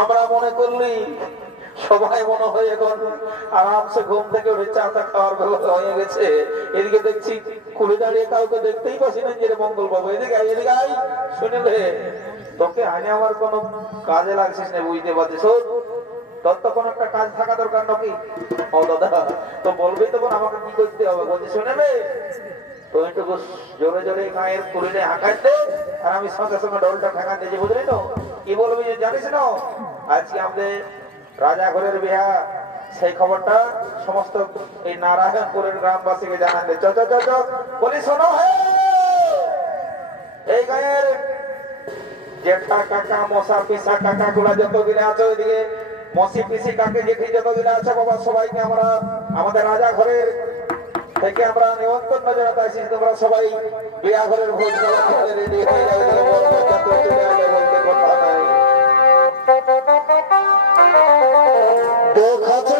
আমরা মনে করলি সবাই মনে হয় এখন আরামসে ঘুম থেকে উঠে চা টা খাওয়ার ব্যবস্থা হয়ে গেছে। এদিকে দেখছি খুলে দাঁড়িয়ে কাউকে দেখতেই পাচ্ছি না যে মঙ্গল বাবু এদিকে এদিকে শুনলে তোকে আনে আমার কোনো কাজে লাগছিস না বুঝতে পারছিস। তোর তো কোনো একটা কাজ থাকা দরকার নাকি? ও দাদা তো বলবি তখন আমাকে কি করতে হবে বলছি শুনেবে তো একটু জোরে জোরে গায়ের কুড়িলে হাঁকাই দে আর আমি সঙ্গে সঙ্গে ডলটা ঠেকা দিয়েছি বুঝলি তো কি বলবি জানিস না আজকে আমাদের রাজা ঘরের বিয়া সেই খবরটা সমস্ত এই নারায়ণপুরের গ্রামবাসীকে জানান দে। চ বলি শোনো এই গায়ের জেঠা কাকা মশা পিসা কাকা গুলা যত গিলে আছে ওইদিকে মসি পিসি কাকে জেঠি যত গিলে আছে বাবা সবাইকে আমরা আমাদের রাজা ঘরের থেকে আমরা নিমন্ত্রণ জানাতে আসি তোমরা সবাই বিয়া ঘরের ভোজ খেতে রেডি হয়ে যাবে বলতে কথা নাই। দেখাচ্ছে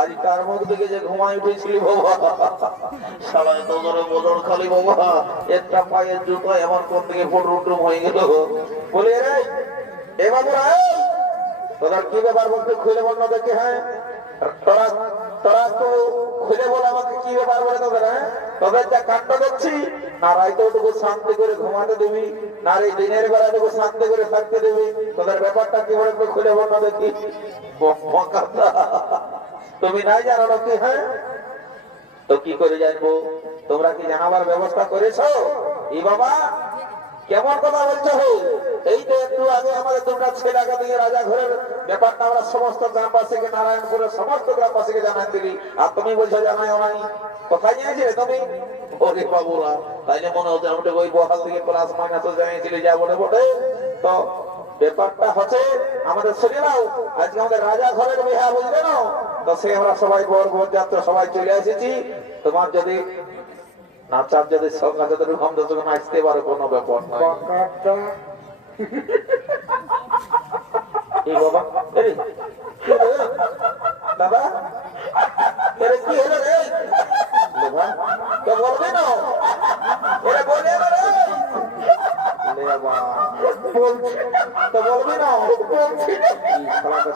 আজ তার মুখ থেকে যে ঘুমাই উঠেছিলি বাবা সবাই তো ধরে বদল খালি বাবা একটা পায়ের জুতো এমন কোন থেকে ফুটরুটুম হয়ে গেল বলে রে এ বাবুরা তোরা কি ব্যাপার বলতে খুলে বল না দেখে। হ্যাঁ তোরা তোরা তো খুলে বল আমাকে কি ব্যাপার বলে তোদের। হ্যাঁ তোদের যা কাণ্ড দেখছি না রাইতে ওটুকু শান্তি করে ঘুমাতে দিবি না এই দিনের বেলা টুকু শান্তি করে থাকতে দিবি তোদের ব্যাপারটা কি বলে একটু খুলে বল না দেখি। তুমি নাই জানো নাকি? হ্যাঁ তো কি করে জানবো? তোমরা কি জানাবার ব্যবস্থা করেছো? এই বাবা কেমন কথা বলছো? এই তো একটু আগে আমাদের দুটা ছেলেকে দিয়ে রাজা ঘরের ব্যাপারটা আমরা সমস্ত গ্রামবাসীকে, নারায়ণপুরের সমস্ত গ্রামবাসীকে জানাই দিলি, আর তুমি বলছো জানাই নাই। কোথায় জানিয়েছিলে তুমি? ওরে বাবুরা, তাইলে মনে হচ্ছে আমি ওই বহাল থেকে প্লাস মাইনাস জানিয়েছিলে যা বলে বটে। তো ব্যাপারটা হচ্ছে আমাদের শরীরাও আজকে আমাদের রাজা ঘরের বিহা, বুঝলে না? তো সে আমরা সবাই বর যাত্রা সবাই চলে এসেছি। তোমার যদি নাচার যদি শখ আছে তো রকম যতক্ষণ আসতে পারো কোনো ব্যাপার নয়। এই বাবা দাদা কি হলো রে? তো বলবে না বলে তো বলবি না?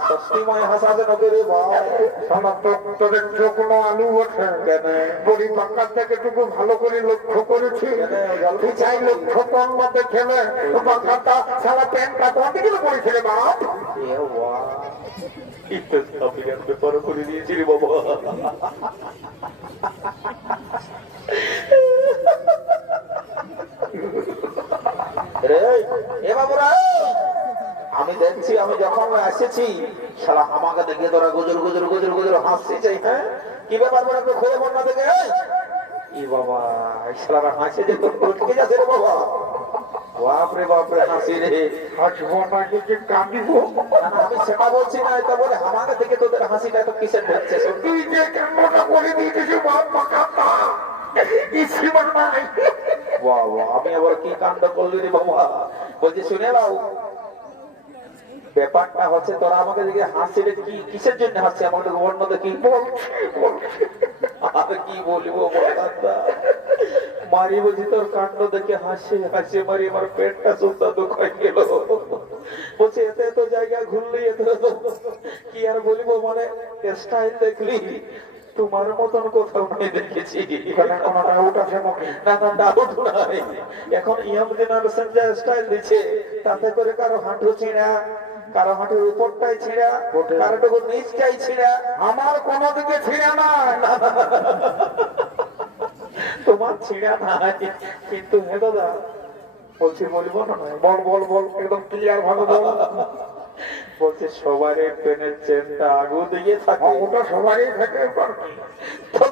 ষষ্ঠীময় হাসাতে নকে রে তোদের চোখ আলু ওঠে কেন? বড়ি পাকার থেকে টুকু ভালো করে লক্ষ্য করেছি। চাই লক্ষ্য কম মতে খেলে পাকাটা সারা প্যান্টটা কোন দিকে পড়েছিল বাপ? ব্যাপার করে দিয়েছি রে বাবা। আমি দেখছি আমি যখন এসেছি সারা আমাকে দেখে তোরা গুজর গুজর গুজর গুজর হাসছি চাই। হ্যাঁ কি ব্যাপার বলে একটু খুলে মন না দেখে বাবা সারা হাসে যে উঠকে যাচ্ছে রে বাবা। বাপরে বাপরে হাসি রে, হাসবো না কি কাঁদিব? আমি সেটা বলছি না, এটা বলে আমাকে দেখে তোদের হাসিটা তো কিসের হচ্ছে? তুই যে কেমনটা করে দিয়েছিস বাপ পাকাটা আমি আবার কি কাণ্ড করলি রে বাবা? বলছি শুনে নাও, ব্যাপারটা হচ্ছে তোরা আমাকে দেখে হাসিলে কি কিসের জন্য হাসছে আমাকে বর্ণ দেখি। আর কি বলবো মারি, বলছি তোর কাণ্ড দেখে হাসে হাসে মারি আমার পেটটা সুন্দর দুঃখ হয়ে গেল। বলছি এত এত জায়গা ঘুরলি, এত কি আর বলিব, মানে স্টাইল দেখলি তোমার মতন কোথাও আমি দেখেছি। কোনো ডাউট আছে নাকি? না না ডাউট নাই। এখন ইয়াং জেনারেশন যা স্টাইল দিচ্ছে তাতে করে কারো হাঁটু ছিঁড়া, কারো হাঁটুর উপরটাই ছিঁড়া, কারো টুকু নিচটাই ছিঁড়া। আমার কোনো দিকে ছিঁড়া না, তোমার ছিঁড়া নাই। কিন্তু হ্যাঁ দাদা বলছি বলবো না? বল বল বল, একদম ক্লিয়ার ভাবে বল। বলছে সবার পেনের চেনটা আগু দিয়ে থাকে, ওটা সবারই থাকে।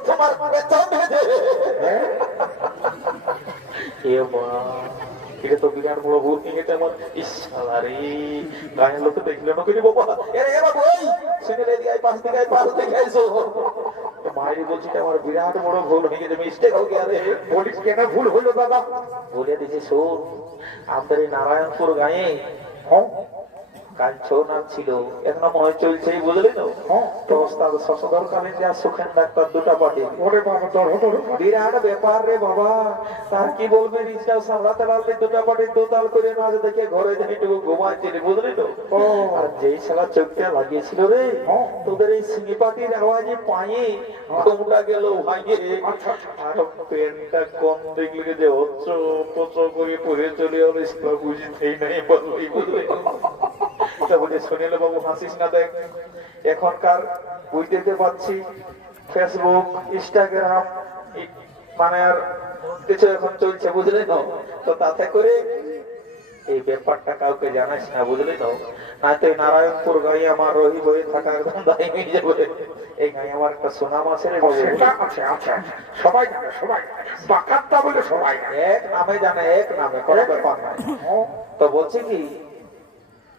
তোমার এটা তো বিরাট বড় ভুল নিয়ে গেছে আমার। ইসারে গায়ের লোক দেখলে না করি বাবা, পাশ থেকে পাশ থেকে মায়ের বলছি আমার বিরাট বড় ভুল হয়ে গেছে, মিস্টেক হয়ে গেছে। বলিস কেন ভুল হইলো দাদা? বলে দিছি শোন, আমাদের এই নারায়ণপুর গায়ে কাল ছৌ নাচ ছিল, এখনো মনে হয় চলছে, বুঝলি না? তো শশধরকালীন যা সুখেন ডাক্তার দুটা পার্টি, বিরাট ব্যাপার রে বাবা। তার কি বলবে, রিক্সা সামলাতে পারলে দুটা পার্টি দোতাল করে নাচ দেখে ঘরে যেটুকু ঘুমাচ্ছিল, বুঝলি তো? আর যেই সালা চোখটা লাগিয়েছিল রে, তোদের এই সিঙ্গি পার্টির আওয়াজে পায়ে ঘুমটা গেল ভাইয়ে। আর পেনটা কম দেখলে যে অচ্ছ পচ করে পড়ে চলে গেল, বুঝতেই নাই বললি, বুঝলি? শুনিলে বাবু হাসিস না। দেখ এখনকার বুঝতে পারছি ফেসবুক ইনস্টাগ্রাম মানে আর কিছু এখন চলছে, বুঝলে না? তো তাতে করে এই ব্যাপারটা কাউকে জানাস না, বুঝলি তো? নয়তো নারায়ণপুর গাঁয়ে আমার রহি বই থাকা একদম দায়ী হয়ে যাবে। এই গাঁয়ে আমার একটা সুনাম আছে রে, সবাই জানে, সবাই বাকাতটা বলে সবাই এক নামে জানে, এক নামে, কোনো ব্যাপার নাই। তো বলছি কি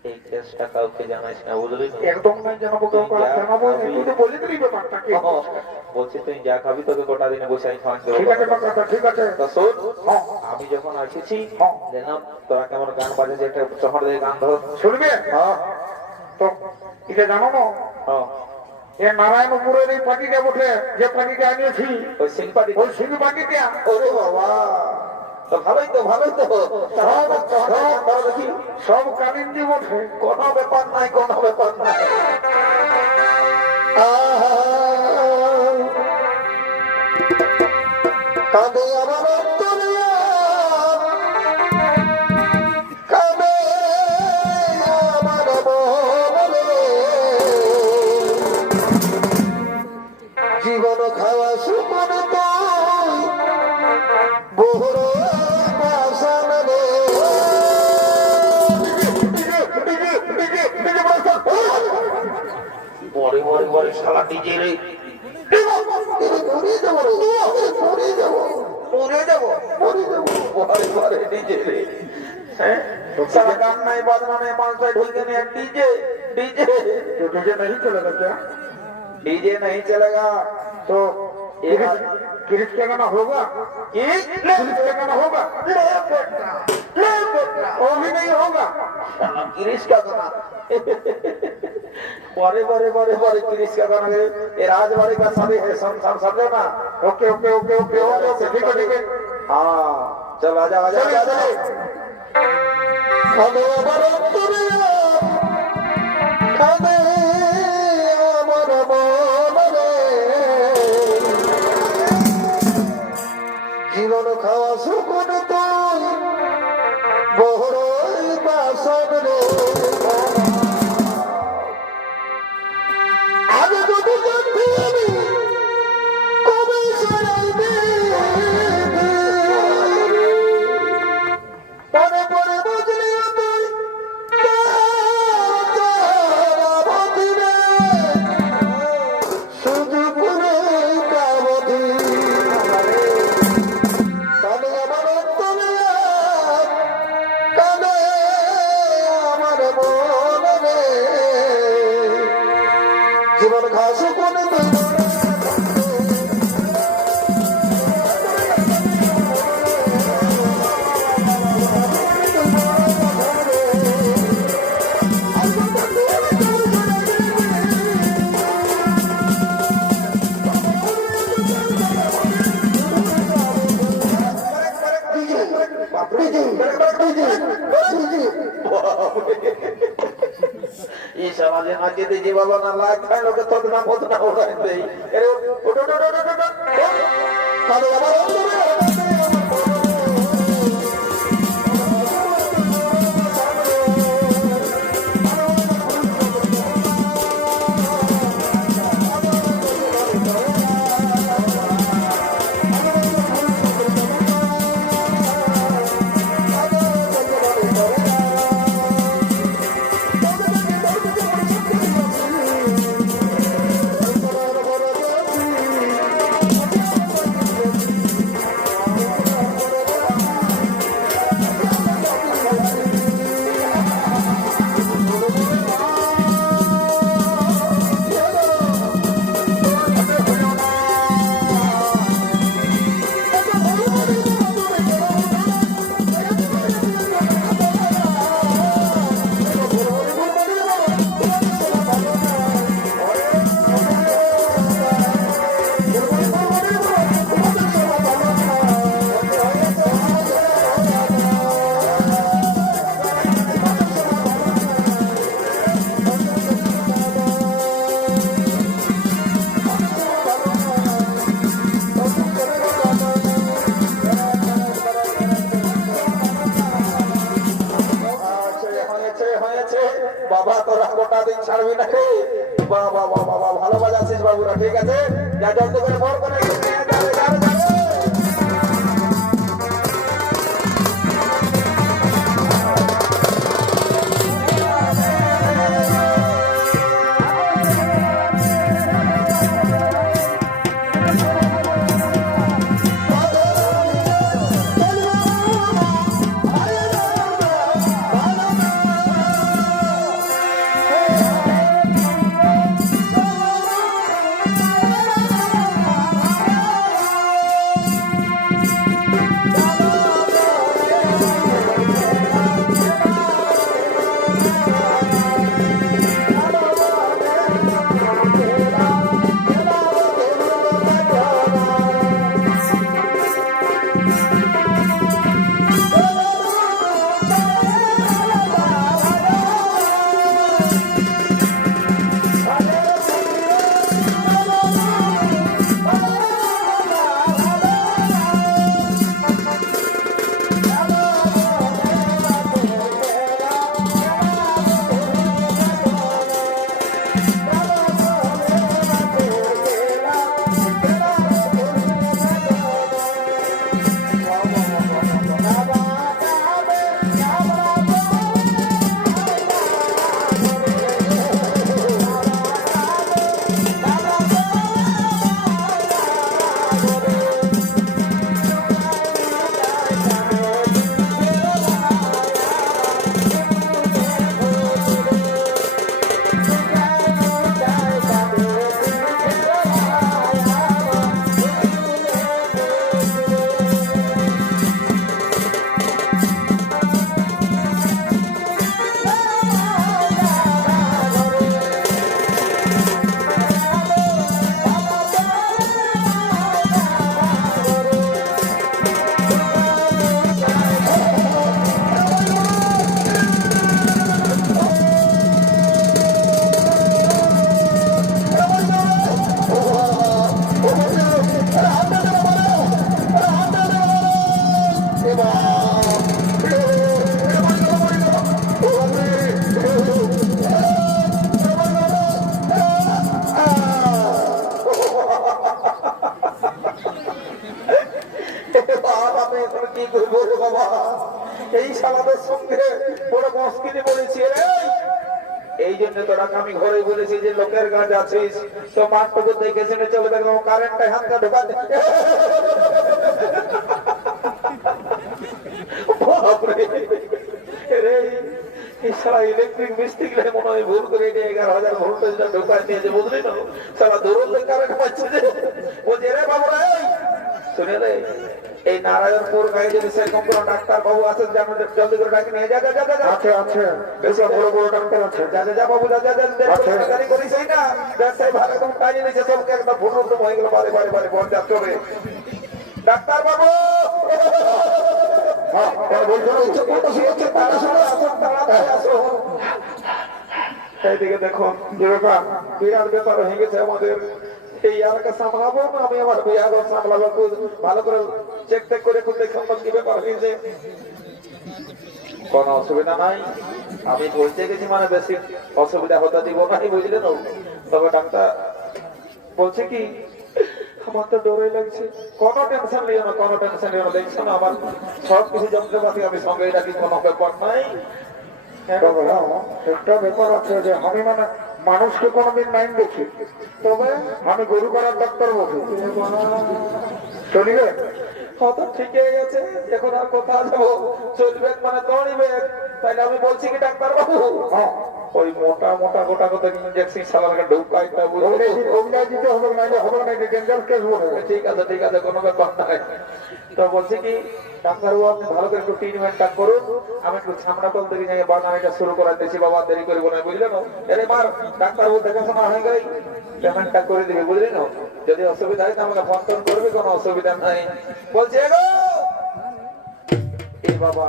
এই কেসটা কাউকে জানাইস না, বুঝলি? একদম নাই জানাবো, জানাবো তুই তো বলে দিলি ব্যাপারটা কি। বলছি তুই যা খাবি তোকে গোটা দিনে বসে আমি খাওয়ান দেবো। ঠিক আছে কাকা, ঠিক আছে। তো শোন, আমি যখন আসেছি দেখলাম তোরা কেমন গান বাজাচ্ছে, একটা শহর থেকে গান ধর শুনবে। তো এটা জানো না, এ নারায়ণপুরের এই পার্টিটা বটে, যে পার্টিটা আনিয়েছি, ওই সিং পার্টি, ওই সিং পার্টিটা। ওরে বাবা, তো ভালোই তো, ভালোই তো। সব কালীন জীবন, কোনো ব্যাপার নাই, কোনো ব্যাপার নাই। কাঁদে আমার অন্তরিয়া, কাঁদে আমার মনে, জীবন খাওয়া সুমন তো বহর পাশান রে বড়ে বড়ে বড়ে শালা ডিজে রে মরে যাবো বড়ে বড়ে ডিজে রে হ্যাঁ साला गान नहीं बजना नहीं मानता ढोलके नहीं डीजे डीजे तो डीजे नहीं चलेगा क्या डीजे नहीं चलेगा तो एक किरिश का गाना होगा किरिश का गाना होगा ले बेटा वो भी नहीं होगा किरिश का गाना बड़े बड़े बड़े बड़े किरिश का गाना ये राजवाड़ी का सभी है समझे ना okay okay okay okay okay okay ठीक है हाँ चल आजा आजा आजा खाने हमारा दुनिया खाने हमारा मन रे जीवन खावा सुकुन तुम बहरोई बासन रे आगे जो जानती हमी कबे सराई दे परे परे बुझली तुई तारा बधी रे शुद्ध पुरे का बधी काने আমার দুনিয়া কানে আমার মন রে জীবন ঘাস কোন দিন ये समाज में आज दे बाबा ना लाग खाए लोग तो ना उड़ा दे अरे उठ কানে আমার বাবা তোরা গোটা দিন ছাড়বি না রে বাবা বাবা ভালো বাজাচ্ছিস বাবুরা ঠিক আছে যা জলদি করে ফোন করে ভগবান আমি এখন কি করবো রে বাবা, এই শালাদের সঙ্গে বড় মুশকিলে পড়েছি রে। এই জন্য তোরা আমি ঘরে বলেছি যে লোকের কাজ আছিস তো মাঠটুকু দেখে শুনে চলে দেখলাম কারেন্টটা হাতটা ঢোকা ইলেকট্রিক মিস্ত্রি মনে হয় ভুল করে 11,000 ভোল্টেজটা ঢোকায় দিয়েছে বুঝলি না, সারা দৌড় কারেন্ট পাচ্ছে যে বলছে রে বাবু শুনে রে এই নারায়ণপুর গায়ে যদি সেরকম কোন ডাক্তার বাবু আছেন যে আমাদের জলদি করে ডাকি নিয়ে যা যা যা যা আছে আছে বেশ বড় বড় ডাক্তার আছে। যা যা যা বাবু যা যা যা গাড়ি করিস না ব্যবসায় ভালো একদম কাজে নিয়েছে সবকে একদম ভুল হয়ে গেল বারে বারে বারে বর যাচ্ছে হবে ডাক্তার বাবু এইদিকে দেখুন বিরাট ব্যাপার হয়ে গেছে আমাদের এই এলাকা সামলাবো না আমি আমার বিয়াগর সামলাবো ভালো করে চেক টেক করে খুব দেখলাম কি ব্যাপার হয়েছে কোনো অসুবিধা নাই আমি বলতে গেছি মানে বেশি অসুবিধা হতে দিব না বুঝলেন তবে ডাক্তার বলছে কি আমার তো ডরে লাগছে কোনো টেনশন নিও না কোনো টেনশন নিও না দেখছো না আমার সব কিছু যন্ত্রপাতি আমি সঙ্গে রাখি কোনো ব্যাপার নাই একটা ব্যাপার আছে যে আমি মানে মানুষকে কোনোদিন মাইন্ড দেখি তবে আমি গরু করার ডাক্তার বসি চলিবে কত ঠিক হয়ে গেছে এখন আর কোথাও যাবো চলবে মানে দৌড়িবে তাইলে আমি বলছি কি ডাক্তার বাবু ওই মোটা মোটা গোটা গোটা ইঞ্জেকশন সালাকে ঢুকাই তা বুঝলে দিতে হবে নাইলে হবে না ডেঞ্জার কেস বলে ঠিক আছে কোনো ব্যাপার নাই তো বলছি কি ডাক্তারবাবু আপনি ভালো করে একটু ট্রিটমেন্টটা করুন আমি একটু ছামড়া তল থেকে যাই বাগানটা শুরু করার দিচ্ছি বাবা দেরি করবো না বুঝলেন এরে মার ডাক্তারবাবু দেখাশোনা হয়ে গেলে পেমেন্টটা করে দিবে বুঝলেন যদি অসুবিধা হয় তো আমাকে ফোন টোন করবে কোনো অসুবিধা নাই বলছি এগো এই বাবা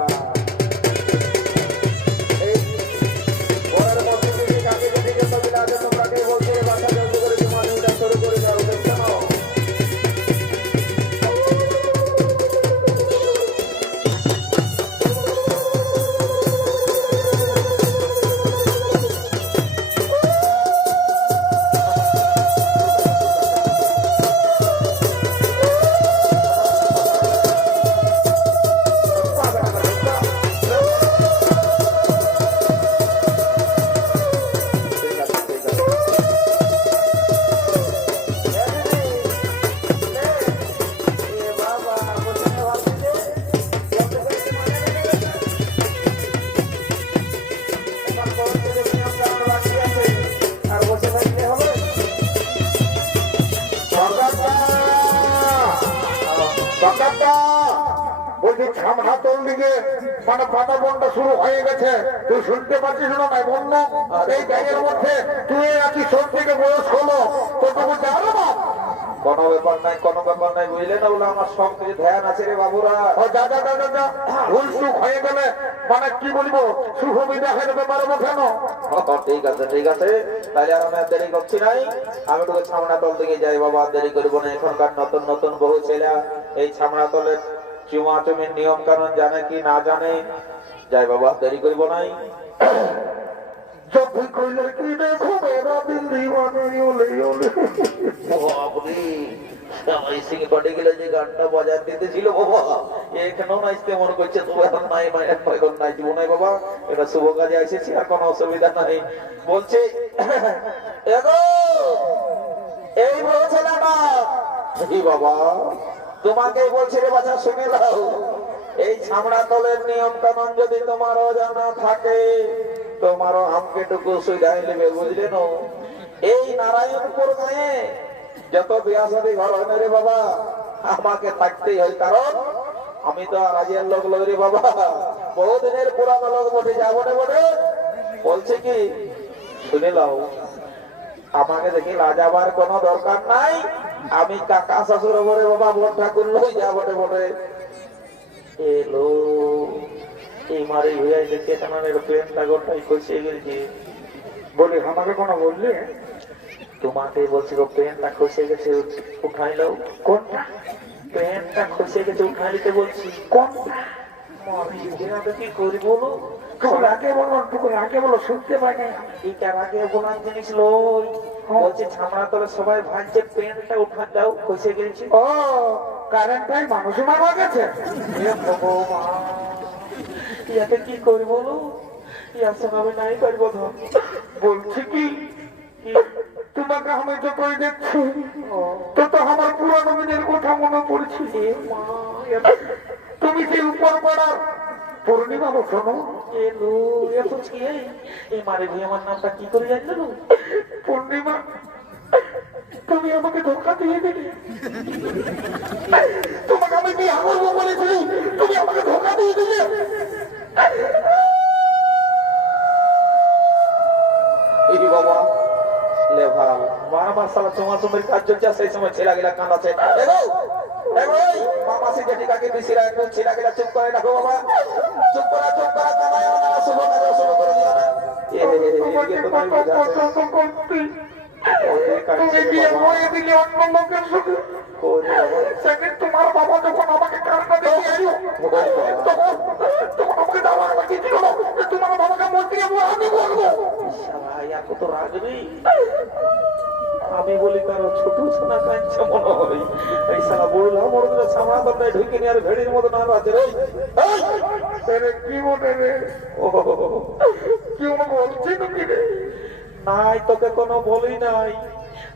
এই ঘরের মধ্যে থেকে কাকে যদি যেতে দিলে আগে তোমরাকে বলছে বাসা জলদি করে জমানিটা শুরু করে দাও দেখছো না বলছি ছামড়া তোর দিকে মানে পাতা বনটা শুরু হয়ে গেছে তুই শুনতে পাচ্ছিস না নাই বন্য এই জায়গার মধ্যে তুই নাকি সব থেকে বয়স হলো তো তো বলতে আরো না কোনো ব্যাপার নাই বুঝলে না বলে আমার সব কিছু ধ্যান আছে রে বাবুরা যা ভুল চুক হয়ে গেলে মানে কি বলবো সুবিধা হয়ে যেতে পারবো কেন ঠিক আছে তাহলে আর আমি আর দেরি করছি নাই আমি তোকে ছামড়া তল দিকে যাই বাবা দেরি করবো না এখনকার নতুন নতুন বহু ছেলে এই ছামড়া তলের চুমাচুমির নিয়ম কানুন জানে কি না জানে যাই বাবা দেরি করবো নাই যখন কইলে কি দেখো মেরা দিল্লি মানে ওলে ওলে বাপরে ওই সিং পড়ে গেলে যে গানটা বাজার দিতেছিল বাবা এখানেও নাচতে মনে করছে তো এখন নাই এখন নাচবো নাই বাবা এটা শুভ কাজে এসেছি আর কোনো অসুবিধা নাই বলছে এগো এই বলছে না এই বাবা তোমাকে বলছে রে বাছা শুনে দাও এই ছামড়া তলের নিয়ম কানুন যদি তোমার অজানা থাকে তোমারও আমকে টুকু সুবিধায় নেবে বুঝলেন এই নারায়ণপুর গায়ে যত বিয়া শাদী ঘর হয় না রে বাবা আমাকে থাকতেই হয় কারণ আমি তো রাজিয়ার লোক লোক রে বাবা বহুদিনের পুরানো লোক বটে যাবো না বটে বলছে কি শুনে লাও আমাকে দেখি লাজাবার কোনো দরকার নাই আমি কাকা শ্বশুর বলে বাবা বোন ঠাকুর লই যা বটে বটে এলো এই মারে হয়ে দেখে তোমার প্লেনটা গোটাই খসে গেছে বলি আমাকে কোনো বললি তোমাকে বলছি গো প্লেনটা খসে গেছে উঠাই লাও কোনটা প্লেনটা খসে গেছে উঠাই নিতে বলছি কোনটা কি করি বলো আগে বলো শুনতে পাই না এইটার আগে বলার জিনিস লই বলছে ছামড়া তলে সবাই ভাবছে প্লেনটা উঠা দাও খসে গেছে ও কারেন্টটাই মানুষ মারা গেছে। এ ভগবান, ইয়াতে কি করি বলো? ইয়ার সঙ্গে আমি নাই পারবো ধর। বলছি কি তোমাকে আমি যতই দেখছি তত আমার পুরানো দিনের কথা মনে পড়ছে। এ মা, তুমি সেই উপর পাড়ার পূর্ণিমা বসো না? এলো এত কি এই মারে ভাই আমার নামটা কি করে জানলো? পূর্ণিমা, তুমি আমাকে ধোকা দিয়ে দিলে। তোমাকে আমি বিয়ে করবো বলেছিলি, তুমি আমাকে ধোকা দিয়ে দিলে। এই বাবা লেভাল বারবার সালা চমাচমের কাজ চলছে, সেই সময় ছেলা গেলা কাঁদাছে। এগো এগো এই মামা সে যেটিকাকে বিসিরা একটু ছেলা গেলা চুপ করে রাখো বাবা, চুপ করা কাঁদায় না, শুভ কাজ শুরু করে দিও না। এদিকে তো নাই বুঝাছে তুমি বিয়ে হয়ে দিলে অন্য লোকের সাথে। কোরে বাবা সেদিন তোমার বাবা যখন আমাকে কারণে দেখে এলো, তখন আমাকে দাবার লাগিয়েছিল যে তোমার বাবাকে মন্ত্রী আমি বলবো। শালা ইয়াকে তো রাগ নেই। আমি বলি কারো ছোট সোনা কাঁদছে মনে হয়। এই শালা বড়লা মরদে সামনা দরজায় ঢুকে নিয়ে আর ভেড়ির মতো না বাজে রে। রে কি বলে রে? ও কি বলছি তুমি রে? নাই তোকে কোনো বলি নাই,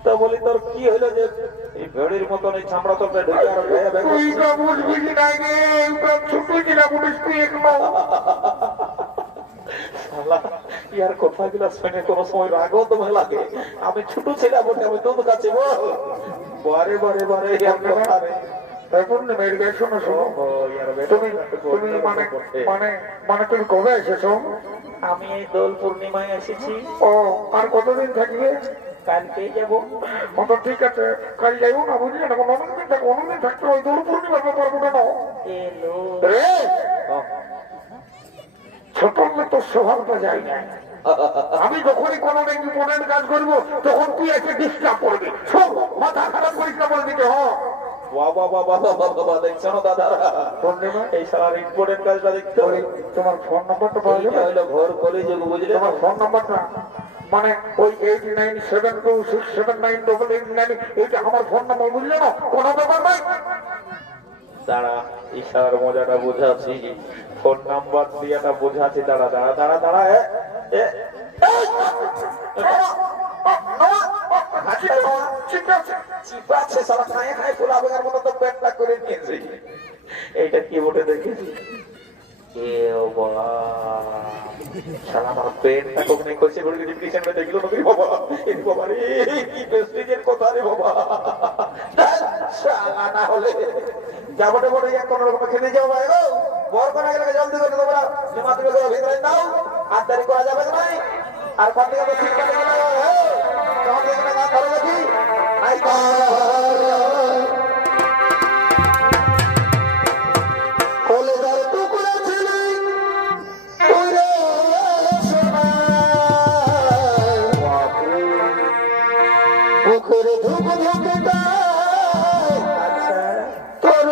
তো বলি তোর কি হলো যে এই ভেড়ির মতন এই চামড়া দরজায় ঢুকে আর গায়ে ব্যাগ তুই না বুঝবি কি নাই রে? ছোট কিনা বলিস তুই এখনো। শালা ইয়ার কথাগুলো শুনে কোনো সময় রাগও তো লাগে। আমি ছোট ছিলাম বটে, আমি দুধ খাচ্ছি বল। বারে বারে বারে ইয়ার কথা রে। এখন মেয়ের গায়ে শোনো শোনো, তুমি তুমি মানে মানে মানে তুমি কবে এসেছো? আমি এই দোল পূর্ণিমায় এসেছি। ও, আর কতদিন থাকবে? কালকে যাব। তো ঠিক আছে, কাল যাইও না, বুঝলি না? অনেকদিন থাকবে, অনেকদিন থাকতে ওই দোল পূর্ণিমার ব্যাপার বলে নাও এলো রে। ছোট হলে তোর স্বভাবটা যায় না। আমি যখনই কোনো ইম্পর্টেন্ট কাজ করবো তখন তুই এসে ডিস্টার্ব করবি। সব মাথা খারাপ করিস না বলে দিতে। বাবা বাবা বাবা বাবা দেখছো না দাদারা, পূর্ণিমা এই সারা ইম্পর্টেন্ট কাজটা দেখতে হবে। তোমার ফোন নাম্বারটা পাওয়া যাবে? হলো ঘর কলেজ বুঝলে তোমার ফোন নাম্বারটা মানে ওই 8972679889, এইটা আমার ফোন নাম্বার, বুঝলে না? কোনো ব্যাপার নাই। দাঁড়া ইশারার মজাটা বোঝাচ্ছি, ফোন নাম্বার দিয়াটা বোঝাচ্ছি। দাঁড়া দাঁড়া দাঁড়া দাঁড়া এইটা কি বটে দেখেছি? আমার পেনটা কখনই খসে পড়ে দেখলো বাবা। বাবা রে কি প্রেস্টিজের কথা রে বাবা। না হলে যাবটে বটে কোন রকম খেতে যাও ভাই গো। বর কোনা গেলে জলদি করে তোমরা সীমা তুমি ভিতরে দাও, আর দেরি করা যাবে না। আর পাটি গেলে ঠিক করে গেল তখন দেখবে না ধরে দেখি আই কলেজার টুকরা ছেলে বুকের ধুক ধুক তোর